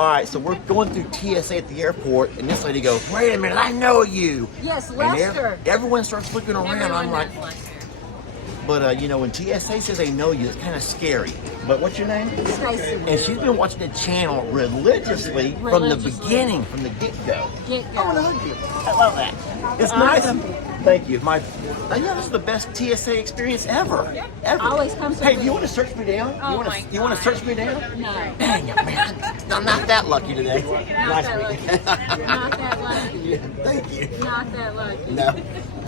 All right, so we're going through TSA at the airport, and this lady goes, "Wait a minute, I know you." Yes, Lester. And everyone starts looking around. Everyone I'm like, knows Lester. but you know, when TSA says they know you, it's kind of scary. But what's your name? Stacy. And she's been watching the channel religiously from the beginning, from the get-go. I want to hug you. I love that. It's Awesome. nice. Thank you. Yeah, this is the best TSA experience ever. Yep. Ever. Always comes Hey, with do you want to search me down? Oh you want to search me down? No. Dang it, man. I'm not that lucky today. Not that lucky. Not that lucky. Yeah, thank you. Not that lucky. No.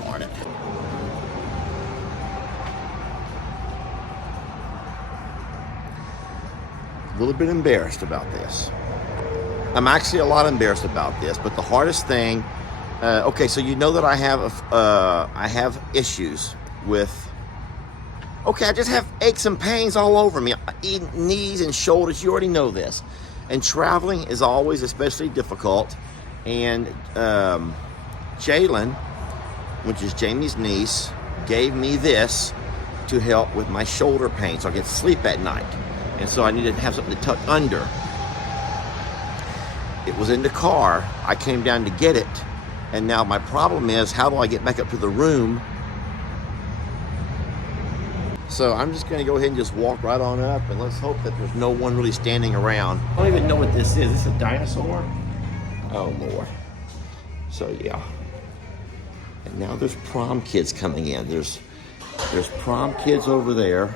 Darn it. A little bit embarrassed about this. I'm actually a lot embarrassed about this, but the hardest thing, okay, so you know that I have issues with, okay, I just have aches and pains all over me, knees and shoulders, you already know this. And traveling is always especially difficult. And Jalen, which is Jamie's niece, gave me this to help with my shoulder pain so I get to sleep at night. And so I needed to have something to tuck under. It was in the car. I came down to get it. And now my problem is, how do I get back up to the room? So I'm just gonna go ahead and just walk right on up, and let's hope that there's no one really standing around. I don't even know what this is. Is this a dinosaur? Oh Lord. So yeah. And now there's prom kids coming in. There's prom kids over there.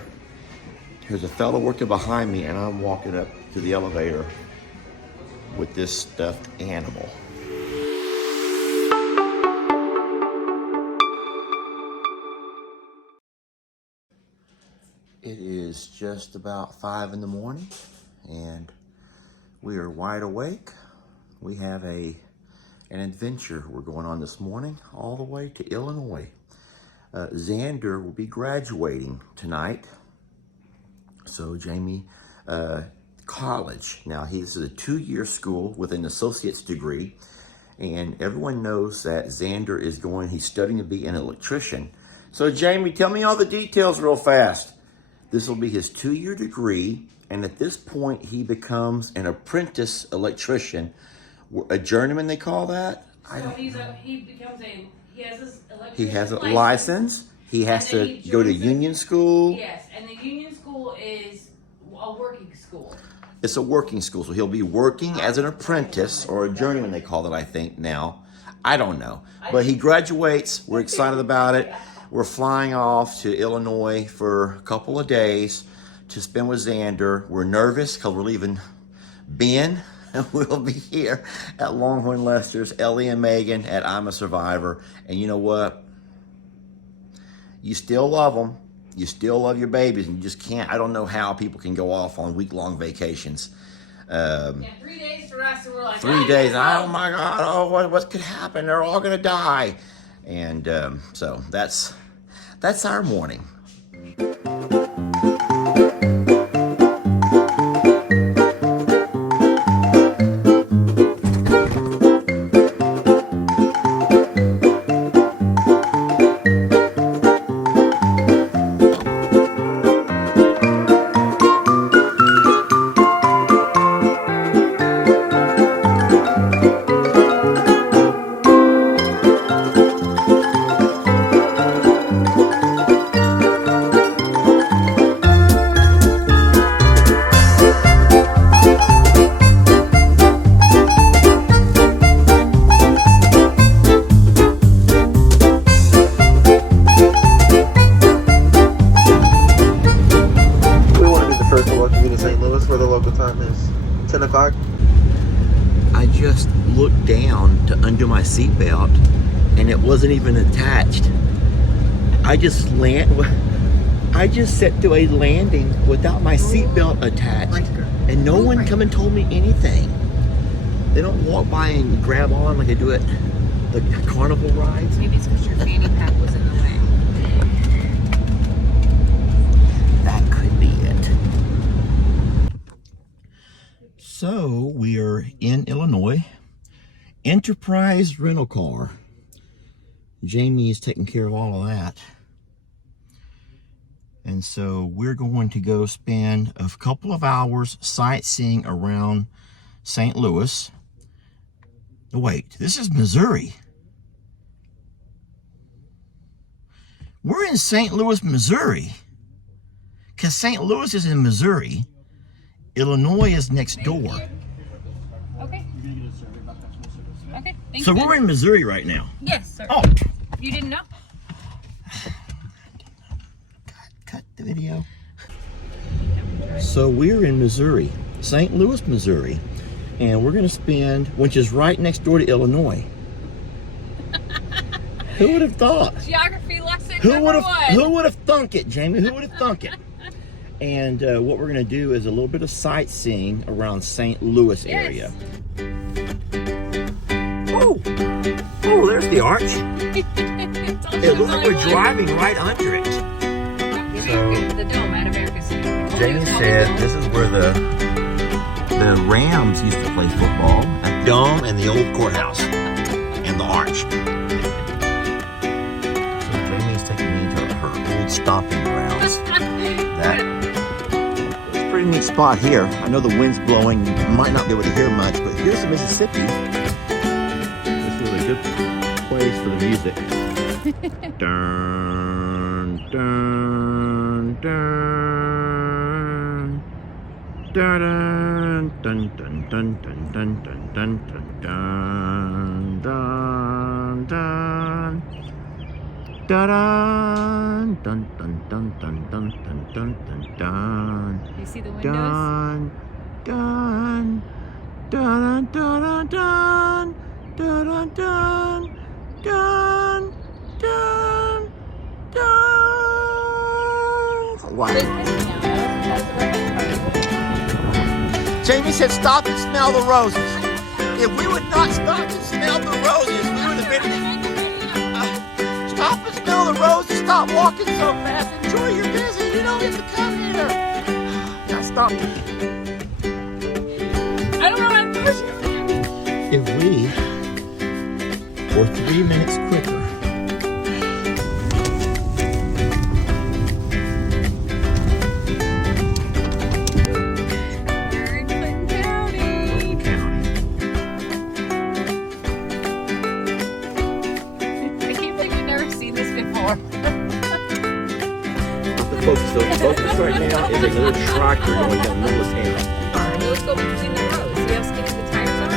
There's a fellow working behind me, and I'm walking up to the elevator with this stuffed animal. It is just about 5 in the morning, and we are wide awake. We have an adventure we're going on this morning, all the way to Illinois. Xander will be graduating tonight. So Jamie, college. Now this is a 2-year school with an associate's degree, and everyone knows that Xander is he's studying to be an electrician. So Jamie, tell me all the details real fast. This will be his 2-year degree, and at this point he becomes an apprentice electrician, a journeyman they call that. So he has a license. He has to go to union school. Yes, and the union school is a working school. It's a working school, so he'll be working as an apprentice, or a journeyman they call it, I think now. I don't know. But he graduates. We're excited about it. We're flying off to Illinois for a couple of days to spend with Xander. We're nervous because we're leaving Ben. We'll be here at Longhorn Lester's, Ellie and Megan at I'm a Survivor. And you know what? You still love them. You still love your babies, and you just can't. I don't know how people can go off on week-long vacations. 3 days to rest, and we're like, 3 days. Oh my God! Oh, what could happen? They're all gonna die. And so that's our morning. I just looked down to undo my seatbelt, and it wasn't even attached. I just set through a landing without my seatbelt attached, and no one come and told me anything. They don't walk by and grab on like they do at the carnival rides. Maybe it's because your fanny pack was in the way. That could be it. So we are in Illinois. Enterprise rental car. Jamie is taking care of all of that. And so we're going to go spend a couple of hours sightseeing around St. Louis. Wait, this is Missouri. We're in St. Louis, Missouri. Because St. Louis is in Missouri. Illinois is next door. Okay. Okay. So we're in Missouri right now. Yes, sir. Oh. You didn't know? Cut the video. So we're in Missouri, St. Louis, Missouri. And we're going to spend, which is right next door to Illinois. Who would have thought? Geography lesson Who number would have? one. Who would have thunk it, Jamie? Who would have thunk it? And what we're going to do is a little bit of sightseeing around St. Louis area. Oh, oh, there's the arch. It looks like we're driving right under it. The dome at America's City. Jamie said this is where the Rams used to play football, at the dome and the old courthouse and the arch. So Jamie's taking me to her old stomping grounds. That's a pretty neat spot here. I know the wind's blowing, you might not be able to hear much, but here's the Mississippi. This is a good place for the music. Dun, dun, dun. Dun dun dun dun dun dun dun dun dun dun dun dun dun dun dun dun dun dun dun dun. You see the windows? Dun dun dun dun dun dun dun dun dun dun dun. Wow. Jamie said, "Stop and smell the roses." If we would not stop and smell the roses, we would have been. Stop and smell the roses. Stop walking so fast. Enjoy your visit. You don't get to come here. Now stop. I don't know how to push it. If we were 3 minutes quicker. Focus right now is another tractor going down the middle of town. Alright, let's go between the rows. See how skinny the tires are?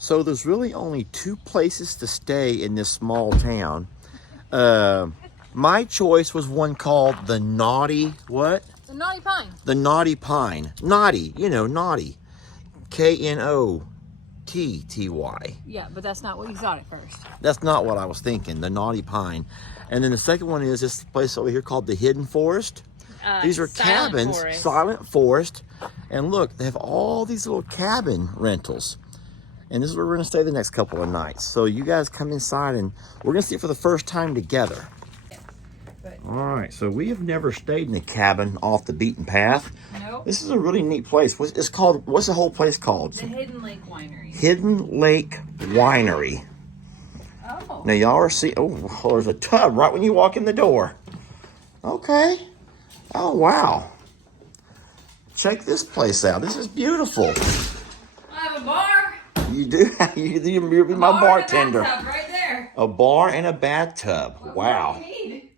So there's really only 2 places to stay in this small town. My choice was one called the Naughty, what? The Naughty Pine. The Naughty Pine. Naughty, you know, naughty. K-N-O-T-T-Y. Yeah, but that's not what you thought at first. That's not what I was thinking, the Naughty Pine. And then the second one is this place over here called the Hidden Forest. These are Silent cabins, Forest. Silent Forest. And look, they have all these little cabin rentals. And this is where we're going to stay the next couple of nights. So you guys come inside and we're going to see it for the first time together. All right, so we have never stayed in a cabin off the beaten path. Nope. This is a really neat place. What's the whole place called? The Hidden Lake Winery. Hidden Lake Winery. Oh. Now y'all are seeing, oh, there's a tub right when you walk in the door. Okay. Oh, wow. Check this place out. This is beautiful. I have a bar. You do. You'll be my bartender. And a bathtub right there. A bar and a bathtub. Wow. What do you need?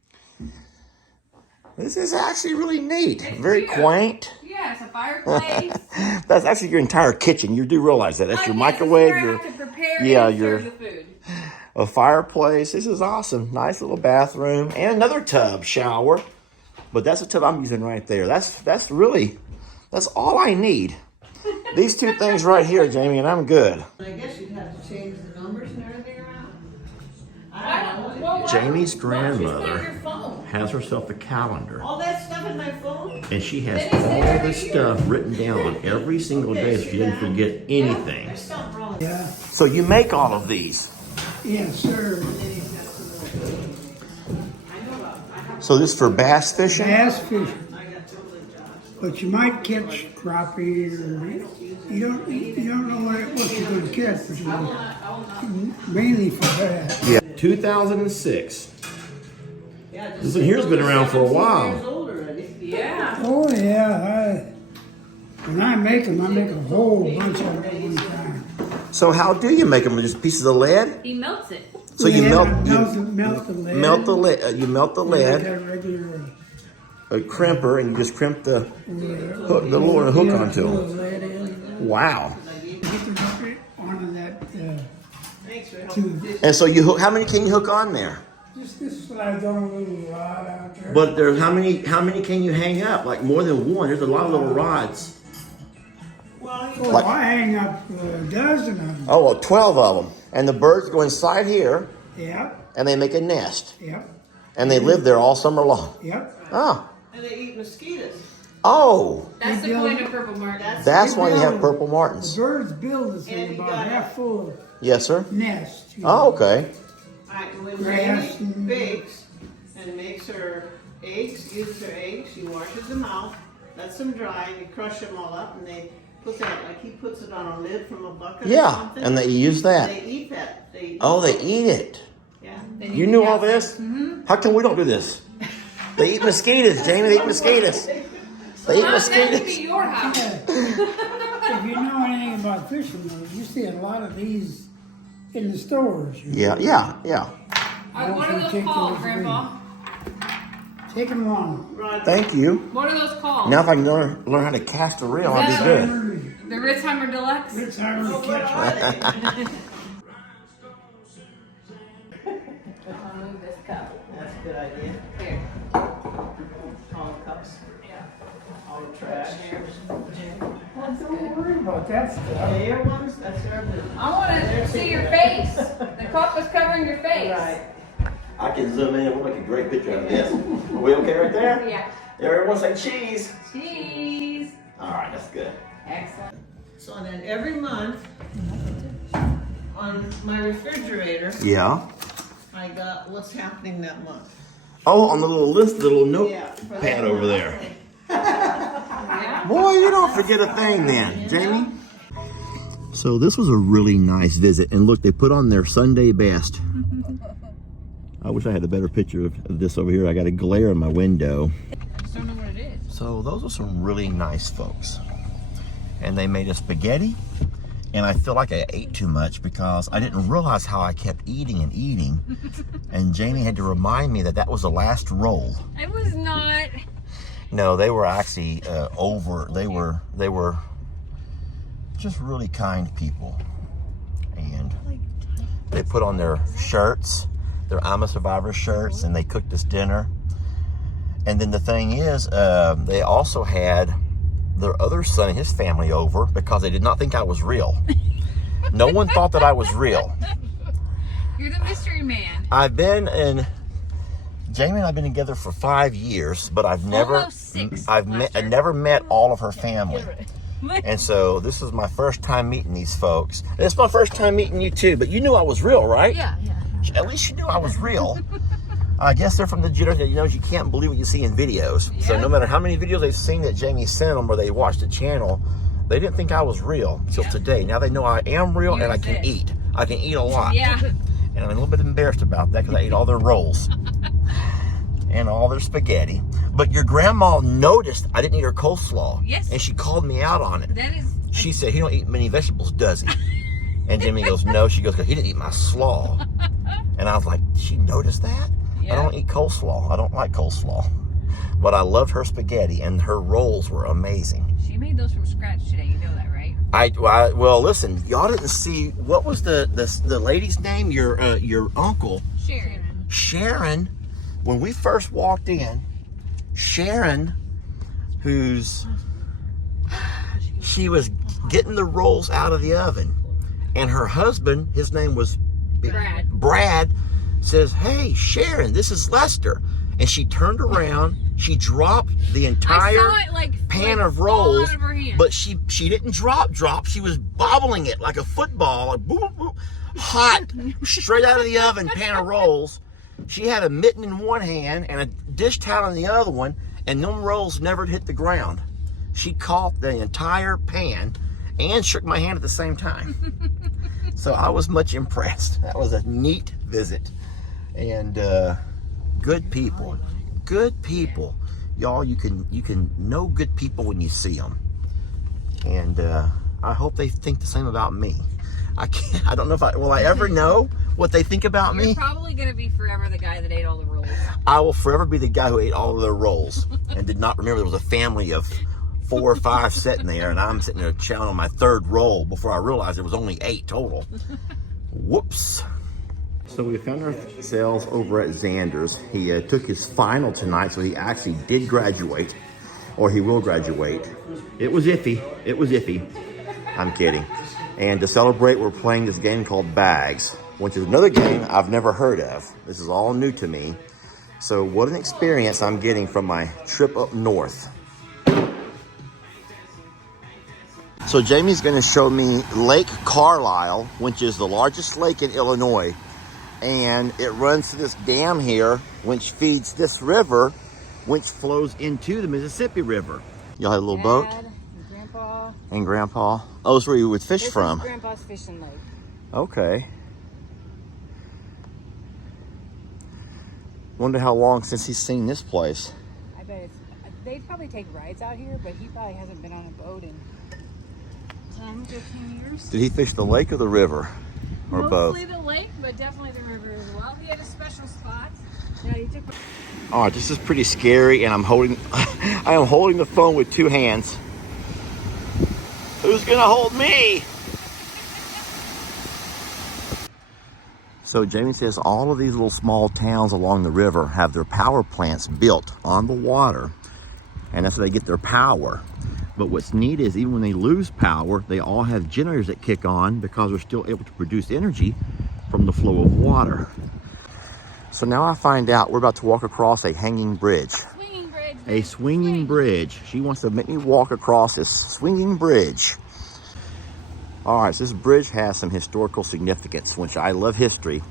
This is actually really neat. Very quaint. Yeah, it's a fireplace. That's actually your entire kitchen. You do realize that. That's your microwave. Your, Your to prepare yeah, and your serve the food. a fireplace. This is awesome. Nice little bathroom and another tub shower. But that's the tub I'm using right there. That's all I need. These two things right here, Jamie, and I'm good. I guess you'd have to change the numbers and everything around. Jamie's Your grandmother phone. has herself a calendar, All that stuff in my phone? and she has all this stuff written down every single day so she doesn't forget anything. There's something wrong with Yeah, So you make all of these. yes, sir. So this is for bass fishing? Bass fishing. But you might catch crappie, or you don't know what you're going to catch, but mainly for that. Yeah. 2006. Yeah, This one here's been around for a while. years old already. Yeah. Oh yeah, when I make them, I make a whole bunch of them at one time. So how do you make them? Just pieces of lead? He melts it. So you Yeah, melt melt the lead. melt the lead. You melt the Like lead, a regular a crimper, and you just crimp the hook, the little hook onto them. lead in. Wow. Get the hook onto that Thanks for helping. tube. And so you hook. How many can you hook on there? Just this slides on a little rod out there. But there's how many can you hang up? Like more than one. There's a lot of little rods. Well, you Oh, like- I hang up a dozen of them. Oh, well, 12 of them. And the birds go inside here, Yep, and they make a nest, yep, and they live there all summer long. yep. Oh, and they eat mosquitoes. oh, That's the They point build- of Purple Martin. that's why you have build- purple The martins. birds build this And thing you about got- half full of Yes, sir. nests. you Oh, know. okay. Alright, and when Grass Granny and- bakes and makes her eggs, uses her eggs, she washes them out, lets them dry, and you crush them all up, and they put that, like he puts it on a lid from a bucket or Yeah, something. and they use that. They eat that. They Oh, they eat it. Yeah. You knew all this? How come we don't do this? They eat mosquitoes, Jamie. They eat mosquitoes. They eat That could mosquitoes. be your house. If you know anything about fishing, though, you see a lot of these in the stores. you know. Yeah, yeah, yeah. What are those Take called, those Grandpa? Take them on. Right. Thank you. What are those called? Now if I can learn how to cast a reel, I'll be good. The Ritzheimer Deluxe? It's hard to catch. I'll move this cup. That's a good idea. Here. All the cups. Yeah. All the trash. Well, don't worry about that stuff. The air ones, that's our business. I want to see your face. The cup is covering your face. Right. I can zoom in. We'll make a great picture out of this. Are we okay right there? Yeah. Everyone say cheese. Cheese. All right, that's good. Excellent. So then every month, on my refrigerator, Yeah. I got what's happening that month. Oh, on the little list, the little for notepad that over month. there. Yeah. Boy, you don't forget a thing then, Jamie. So this was a really nice visit. And look, they put on their Sunday best. I wish I had a better picture of this over here. I got a glare in my window. Just don't know what it is. So those are some really nice folks. And they made a spaghetti. And I feel like I ate too much because I didn't realize how I kept eating and eating. And Jamie had to remind me that that was the last roll. It was not. No, they were actually they were just really kind people. And they put on their shirts, their I'm a Survivor shirts, and they cooked us dinner. And then the thing is, they also had their other son and his family over because they did not think I was real. No one thought that I was real. You're the mystery man. Jamie and I've been together for 5 years, but I've never, Almost 6 I last year. never met all of her family. And so this is my first time meeting these folks. And it's my first time meeting you too, but you knew I was real, right? Yeah. At least you knew I was real. I guess they're from the generation that knows you can't believe what you see in videos. So Yeah. no matter how many videos they've seen that Jamie sent them or they watched the channel, they didn't think I was real until today. Now they know I am real and I can exist. eat. I can eat a lot. Yeah. And I'm a little bit embarrassed about that because I ate all their rolls and all their spaghetti. But your grandma noticed I didn't eat her coleslaw. Yes. And she called me out on it. That is. She said, he don't eat many vegetables, does he? And Jimmy goes, no. She goes, 'cause he didn't eat my slaw. And I was like, she noticed that? Yeah. I don't eat coleslaw. I don't like coleslaw. But I loved her spaghetti, and her rolls were amazing. She made those from scratch today. You know that, right? Well, listen, y'all didn't see, what was the lady's name? Your uncle, Sharon. Sharon. When we first walked in, Sharon, she was getting the rolls out of the oven. And her husband, his name was Brad, says, "Hey, Sharon, this is Lester." And she turned around, she dropped the entire pan of rolls, but she didn't drop. She was bobbling it like a football, like boop, boop, hot, straight out of the oven, pan of rolls. She had a mitten in one hand and a dish towel in the other one, and them rolls never hit the ground. She caught the entire pan and shook my hand at the same time. So I was much impressed. That was a neat visit. And good people. Good people. Y'all, you can know good people when you see them. And I hope they think the same about me. I don't know if will I ever know what they think about me? You're probably going to be forever the guy that ate all the rolls. I will forever be the guy who ate all of their rolls and did not remember there was a family of 4 or 5 sitting there, and I'm sitting there chowing on my 3rd roll before I realized there was only 8 total. Whoops. So we found ourselves over at Xander's. He took his final tonight, so he actually did graduate, or he will graduate. It was iffy. It was iffy. I'm kidding. And to celebrate, we're playing this game called Bags, which is another game I've never heard of. This is all new to me. So what an experience I'm getting from my trip up north. So Jamie's going to show me Lake Carlisle, which is the largest lake in Illinois. And it runs to this dam here, which feeds this river, which flows into the Mississippi River. Y'all had a little boat? Grandpa. And Grandpa. Oh, that's where you would fish from. This is Grandpa's fishing lake. Okay. Wonder how long since he's seen this place. I bet they probably take rides out here, but he probably hasn't been on a boat in 10, 15 years. Did he fish the lake or the river? Or both? Mostly the lake, but definitely the river as well. He had a special spot that he took. All right, this is pretty scary, and I am holding the phone with 2 hands. Who's gonna hold me? So Jamie says all of these little small towns along the river have their power plants built on the water, and that's how they get their power. But what's neat is even when they lose power, they all have generators that kick on because they're still able to produce energy from the flow of water. So now I find out we're about to walk across a hanging bridge. Swinging bridge. A swinging bridge. She wants to make me walk across this swinging bridge. All right, so this bridge has some historical significance, which I love history.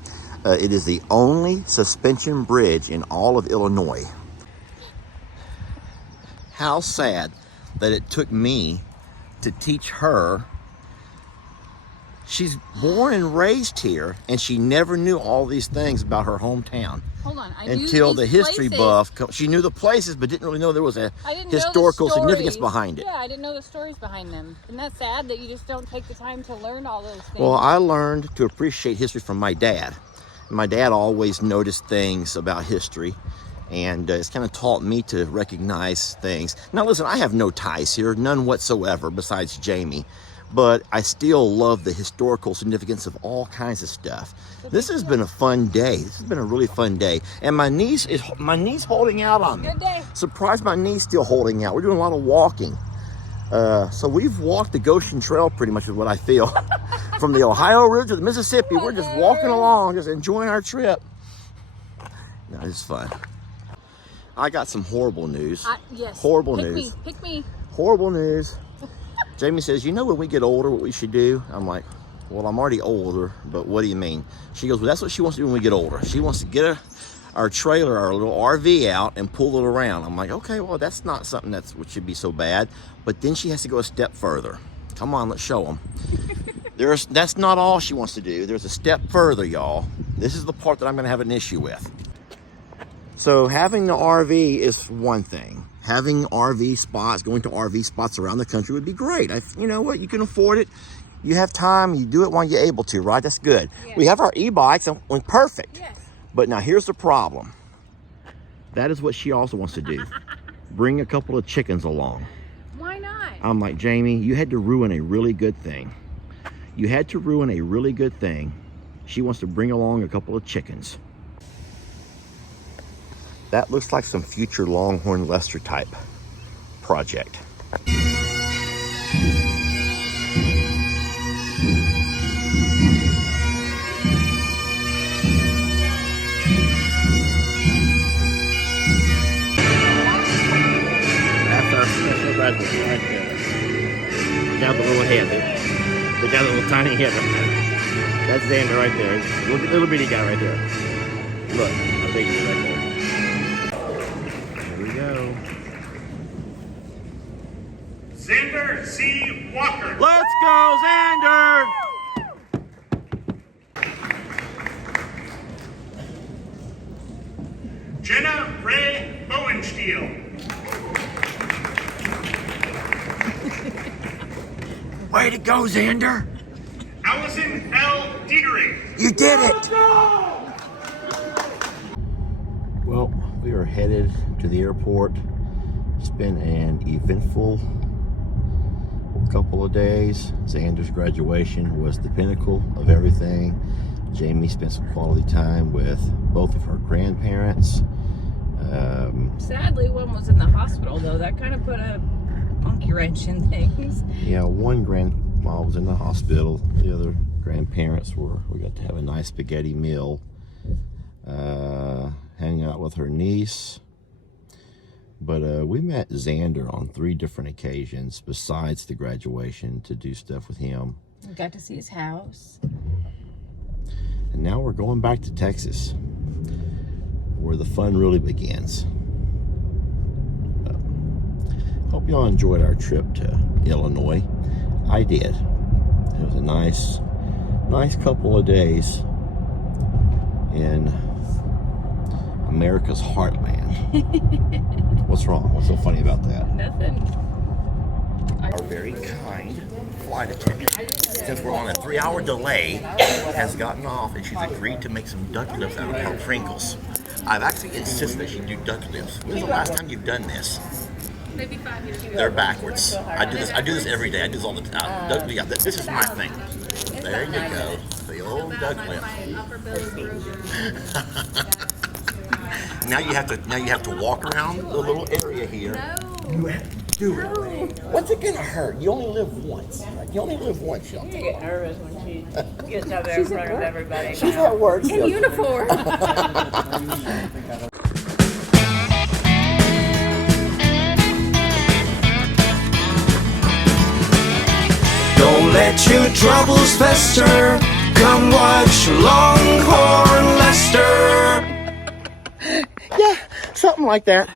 It is the only suspension bridge in all of Illinois. How sad that it took me to teach her. She's born and raised here, and she never knew all these things about her hometown. Hold on. Until the history buff, she knew the places, but didn't really know there was a historical significance behind it. Yeah, I didn't know the stories behind them. Isn't that sad that you just don't take the time to learn all those things? Well, I learned to appreciate history from my dad. My dad always noticed things about history, and it's kind of taught me to recognize things. Now, listen, I have no ties here, none whatsoever besides Jamie. But I still love the historical significance of all kinds of stuff. This has been a fun day. This has been a really fun day. And my knee's holding out on me. Good day. Surprised my knee's still holding out. We're doing a lot of walking. So we've walked the Goshen Trail pretty much is what I feel. From the Ohio River to the Mississippi, we're just walking along, just enjoying our trip. No, it's fun. I got some horrible news. Yes. Horrible news. Pick me. Horrible news. Jamie says, you know when we get older what we should do? I'm like, well, I'm already older, but what do you mean? She goes, well, that's what she wants to do when we get older. She wants to get our trailer, our little RV out and pull it around. I'm like, okay, well, that's not something what should be so bad. But then she has to go a step further. Come on, let's show them. That's not all she wants to do. There's a step further, y'all. This is the part that I'm going to have an issue with. So having the RV is one thing. Having RV spots, going to RV spots around the country would be great. You know what? You can afford it. You have time. You do it when you're able to, right? That's good. Yes. We have our e-bikes, and perfect. Yes. But now here's the problem. That is what she also wants to do. Bring a couple of chickens along. Why not? I'm like, Jamie, you had to ruin a really good thing. You had to ruin a really good thing. She wants to bring along a couple of chickens. That looks like some future Longhorn Lester type project. got the little head. They got a little tiny head up there. That's Xander right there. Little bitty guy right there. Look how big he is right there. Here we go. Xander C. Walker. Let's go, Xander! Jenna Ray Bowenstiel. Way to go, Xander! Allison L. Dietering. You did it! Well, we are headed to the airport. It's been an eventful couple of days. Xander's graduation was the pinnacle of everything. Jamie spent some quality time with both of her grandparents. Sadly, one was in the hospital, though. That kind of put a monkey wrench in things. Yeah, one grandma was in the hospital. The other grandparents we got to have a nice spaghetti meal, hang out with her niece. But we met Xander on 3 different occasions besides the graduation to do stuff with him. We got to see his house. And now we're going back to Texas, where the fun really begins. Hope y'all enjoyed our trip to Illinois. I did. It was a nice couple of days in America's heartland. What's wrong? What's so funny about that? Nothing. Our very kind flight attendant, since we're on a 3-hour delay, has gotten off and she's agreed to make some duck lips out of her Pringles. I've actually insisted that she do duck lips. When's the last time you've done this? Maybe 5 years ago. They're backwards. I do this every day. I do this all the time. Yeah, this is my thing. There you go. The old duck lip. My upper belly broken. Now you have to walk around the little area here. You have to do it. What's it gonna hurt? You only live once. You only live once, y'all. You get nervous when she gets up there in front of everybody. She's at work. In uniform. Don't let your troubles fester. Come watch Longhorn Lester. Yeah, something like that.